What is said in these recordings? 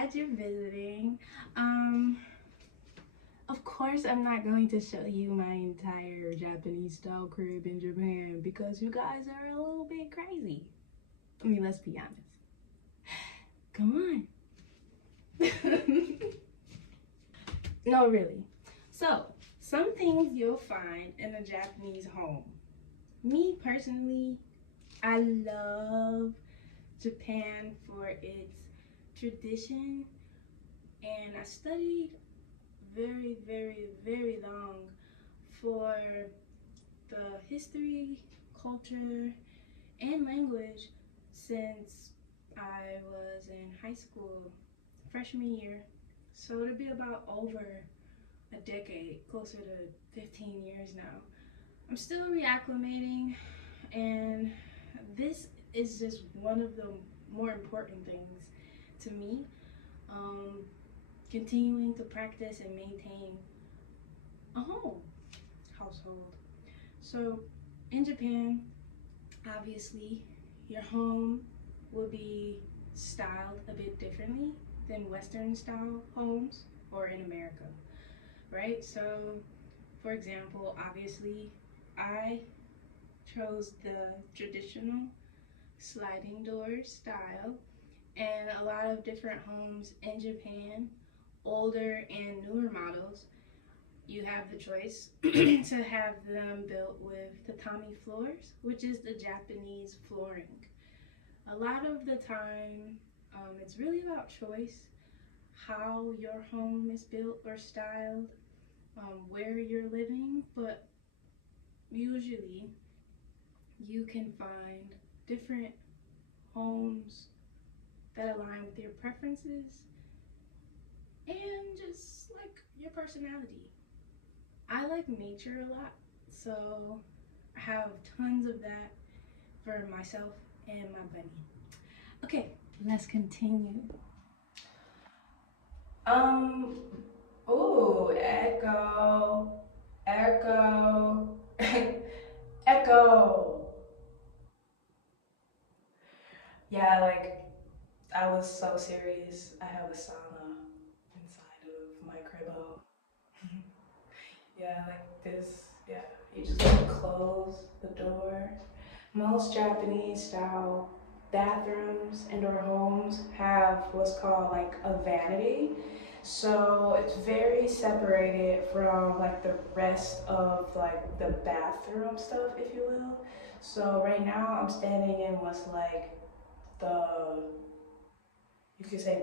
glad you're visiting. Of course, I'm not going to show you my entire Japanese style crib in Japan because you guys are a little bit crazy. I mean, let's be honest. Come on. No, really. So, some things you'll find in a Japanese home. Me personally, I love Japan for its tradition, and I studied very long for the history, culture, and language since I was in high school freshman year. So it'll be about over a decade, closer to 15 years now. I'm still reacclimating, and this is just one of the more important things to me. Um, Continuing to practice and maintain a household. So in Japan, obviously, your home will be styled a bit differently than Western style homes or in America, right? So, for example, obviously, I chose the traditional sliding door style, and a lot of different homes in Japan, older and newer models, you have the choice to have them built with tatami floors, which is the Japanese flooring. A lot of the time, it's really about choice, how your home is built or styled, where you're living, but usually you can find different homes that align with your preferences and just like your personality. I like nature a lot, so I have tons of that for myself and my bunny. Okay, let's continue. Oh, echo, echo, echo. Yeah, like I was so serious. I have a sauna inside of my cribbo. Yeah, like this. Yeah, you just gotta close the door. Most Japanese style bathrooms and or homes have what's called like a vanity. So it's very separated from like the rest of like the bathroom stuff, if you will. So right now I'm standing in what's like the, you could say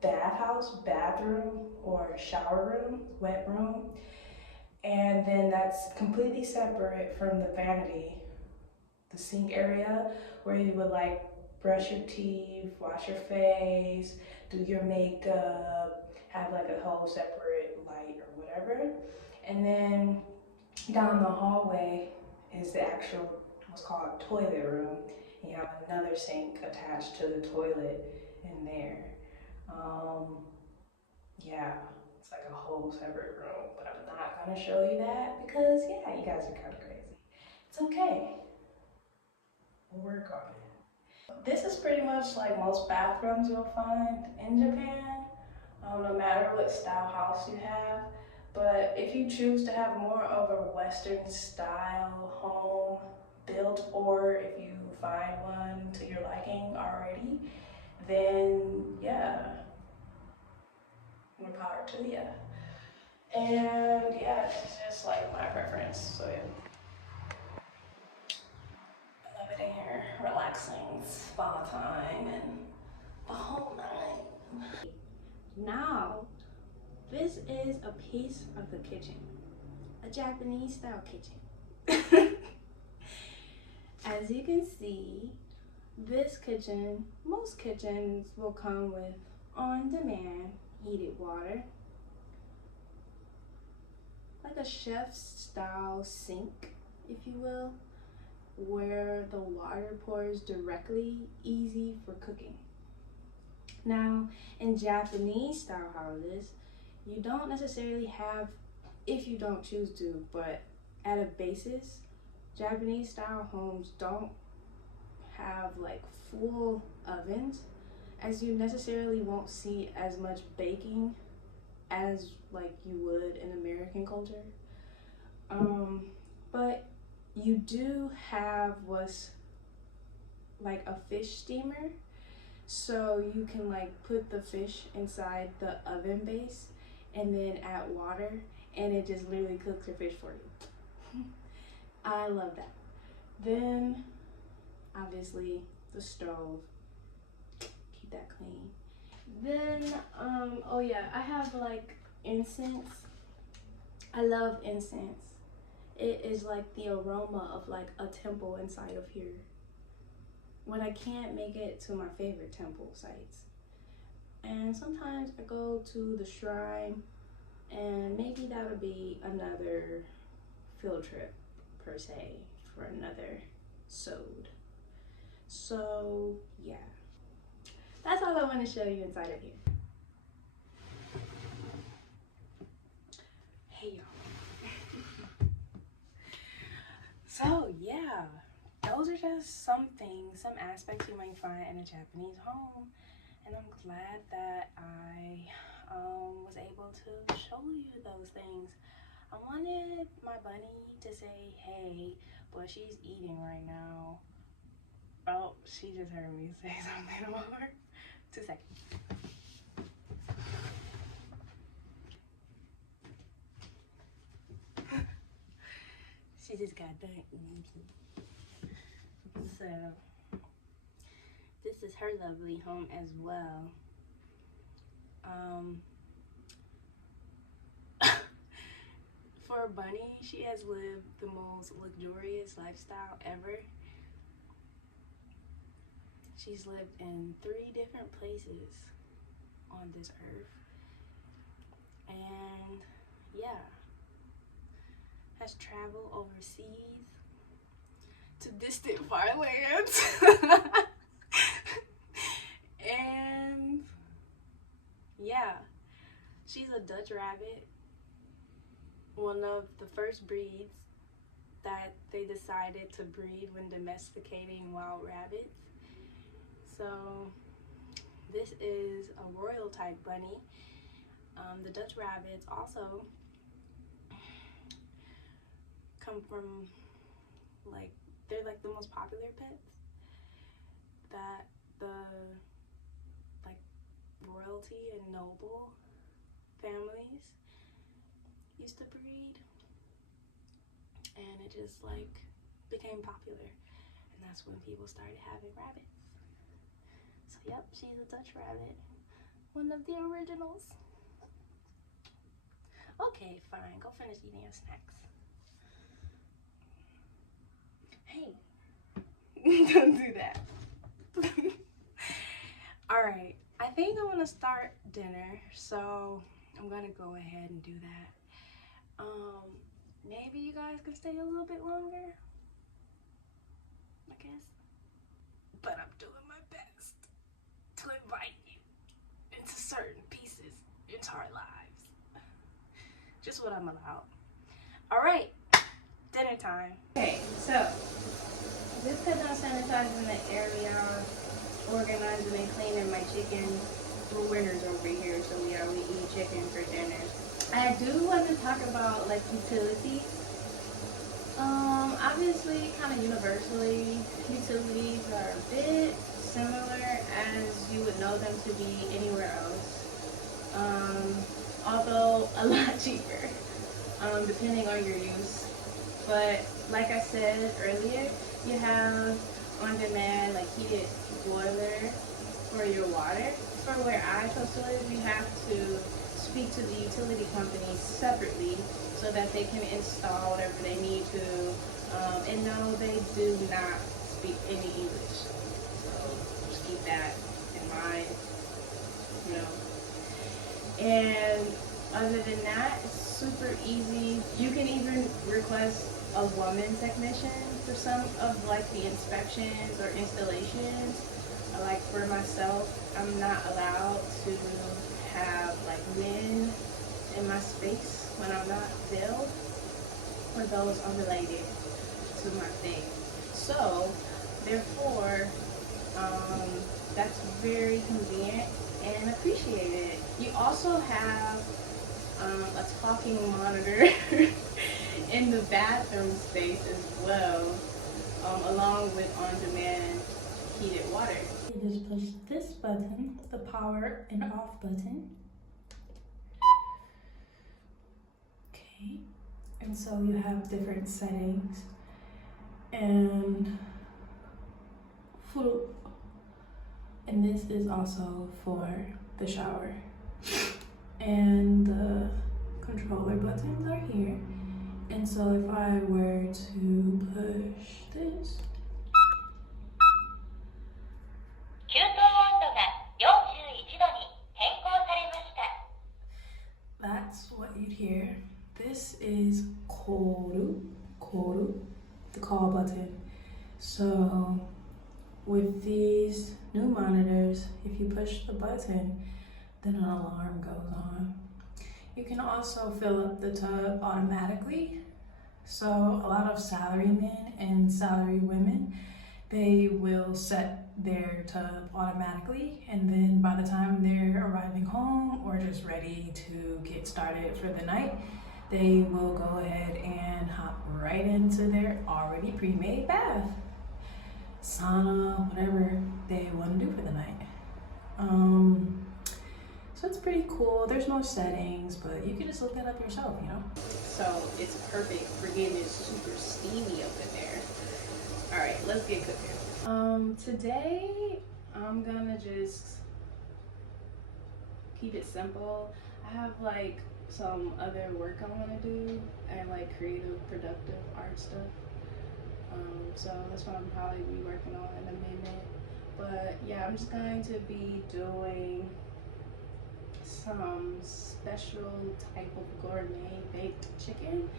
bathhouse, bathroom, or shower room, wet room. And then that's completely separate from the vanity, the sink area where you would like brush your teeth, wash your face, do your makeup, have like a whole separate light or whatever. And then down the hallway is the actual what's called toilet room. And you have another sink attached to the toilet in there. Um, yeah, it's like a whole separate room, but I'm not gonna show you that because yeah, you guys are kind of crazy. It's okay. We'll work on it. This is pretty much like most bathrooms you'll find in Japan, no matter what style house you have. But if you choose to have more of a Western style home built, or if you find one to your liking already, then yeah, more power to you. And yeah, this is just like my preference. So yeah, I love it in here, relaxing, spa time, and the whole nine. Now, this is a piece of the kitchen, a Japanese style kitchen. As you can see, this kitchen, most kitchens will come with on-demand heated water, like a chef's style sink, if you will, where the water pours directly, easy for cooking. Now, in Japanese style houses, you don't necessarily have, if you don't choose to, but at a basis, Japanese style homes don't have like full ovens. as you necessarily won't see as much baking as like you would in American culture. But you do have what's like a fish steamer, so you can like put the fish inside the oven base and then add water, and it just literally cooks your fish for you. I love that. Then obviously the stove, keep that clean. Then oh yeah, I have like incense. I love incense. It is like the aroma of like a temple inside of here. When I can't make it to my favorite temple sites, and sometimes I go to the shrine, and maybe that'll be another field trip per se for another sode. So yeah, that's all I want to show you inside of here. Hey y'all. So yeah, those are just some things, some aspects you might find in a Japanese home, and I'm glad that I was able to show you those things. I wanted my bunny to say hey, but she's eating right now. Oh, she just heard me say something about her. 2 seconds. She just got done eating. So, this is her lovely home as well. For a bunny, she has lived the most luxurious lifestyle ever. She's lived in 3 different places on this earth. And yeah, has traveled overseas to distant far lands. And yeah, she's a Dutch rabbit, one of the first breeds that they decided to breed when domesticating wild rabbits. So this is a royal type bunny. The Dutch rabbits also come from like, they're like the most popular pets that the like royalty and noble families used to breed, and it just like became popular, and that's when people started having rabbits. So yep, she's a Dutch rabbit, one of the originals. Okay, fine, go finish eating your snacks. Hey, don't do that. All right, I think I want to start dinner, so I'm gonna go ahead and do that. Maybe you guys can stay a little bit longer, I guess, but I'm doing my best to invite you into certain pieces into our lives. Just what I'm allowed. All right, dinner time. Okay, so just putting on sanitizing the area, organizing and cleaning my chicken. We're winners over here, so we eat chicken for dinner. I do want to talk about like utilities. Obviously, kind of universally, utilities are a bit similar as you would know them to be anywhere else. Although a lot cheaper, depending on your use. But like I said earlier, you have on-demand, like heated boiler for your water. For where I chose to live, you have to speak to the utility companies separately so that they can install whatever they need to. And no, they do not speak any English. So just keep that in mind, you know. And other than that, it's super easy. You can even request a woman technician for some of like the inspections or installations. Like for myself, I'm not allowed to have like men in my space when I'm not veiled, for those unrelated to my thing. So therefore, Um, that's very convenient and appreciated. You also have a talking monitor in the bathroom space as well, along with on-demand heated water. You just push this button, the power and off button. Okay, and so you have different settings, and this is also for the shower. And the controller buttons are here. And so if I were to push this, that's what you'd hear. This is koru, the call button. So with these new monitors, if you push the button, then an alarm goes on. You can also fill up the tub automatically. So a lot of salarymen and salary women, they will set their tub automatically, and then by the time they're arriving home or just ready to get started for the night, they will go ahead and hop right into their already pre-made bath, sauna, whatever they want to do for the night. So it's pretty cool. There's no settings, but you can just look that up yourself, you know? So it's perfect for getting it super steamy up in there. All right, let's get cooking. Today I'm gonna just keep it simple. I have like some other work I wanna do and like creative, productive art stuff. So that's what I'm probably be working on in a minute. But yeah, I'm just going to be doing some special type of gourmet baked chicken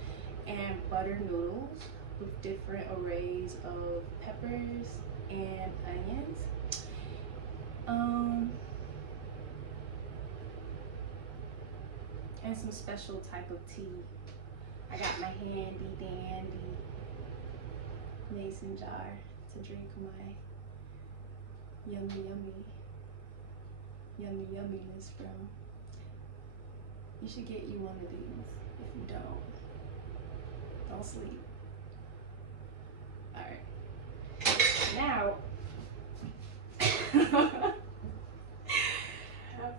and butter noodles with different arrays of peppers and onions. And some special type of tea. I got my handy dandy mason jar to drink my yummy yumminess from. You should get you one of these. If you don't sleep. All right. Now,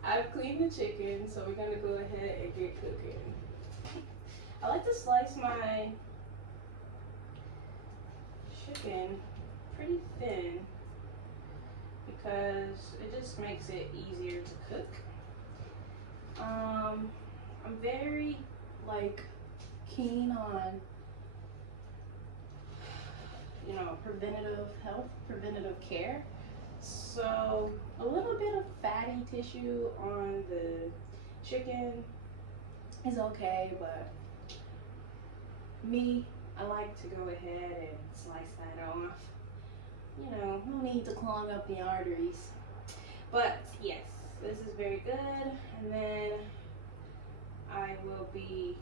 I've cleaned the chicken, so we're gonna go ahead and get cooking. I like to slice my chicken pretty thin because it just makes it easier to cook. I'm very like keen on, you know, preventative health, preventative care. So a little bit of fatty tissue on the chicken is okay, but me, I like to go ahead and slice that off. You know, no need to clog up the arteries. But yes, this is very good. And then I will be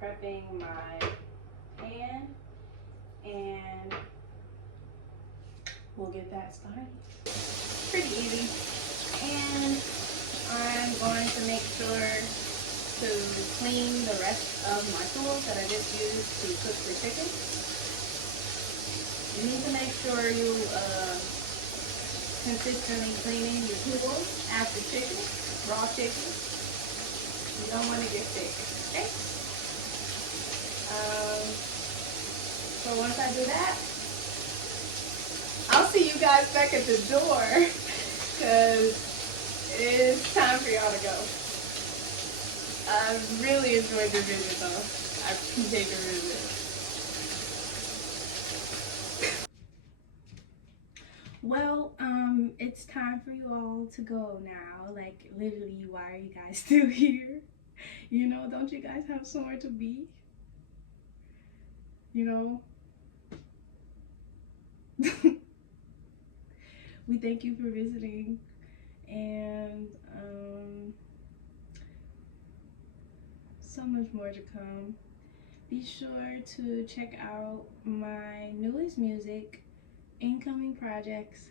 prepping my pan and we'll get that started. Pretty easy. And I'm going to make sure to clean the rest of my tools that I just used to cook the chicken. You need to make sure you consistently cleaning your tools after chicken, raw chicken. You don't want to get sick, okay? So once I do that, I'll see you guys back at the door because it's time for y'all to go. I really enjoyed the visit though. I appreciate the visit. Well, it's time for you all to go now. Like, literally, why are you guys still here? You know, don't you guys have somewhere to be? You know? We thank you for visiting, and so much more to come. Be sure to check out my newest music, incoming projects,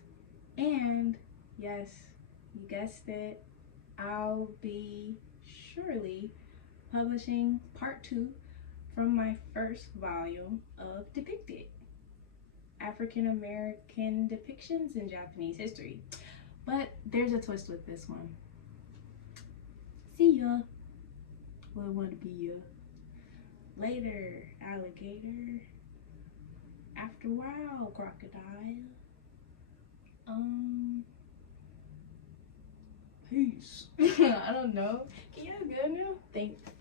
And yes, you guessed it, I'll be surely publishing part 2 from my first volume of Depicted, African American depictions in Japanese history. But there's a twist with this one. See ya. Well, I want to be ya. Later, alligator. After a while, crocodile. Peace. I don't know. Can you good now? Thanks.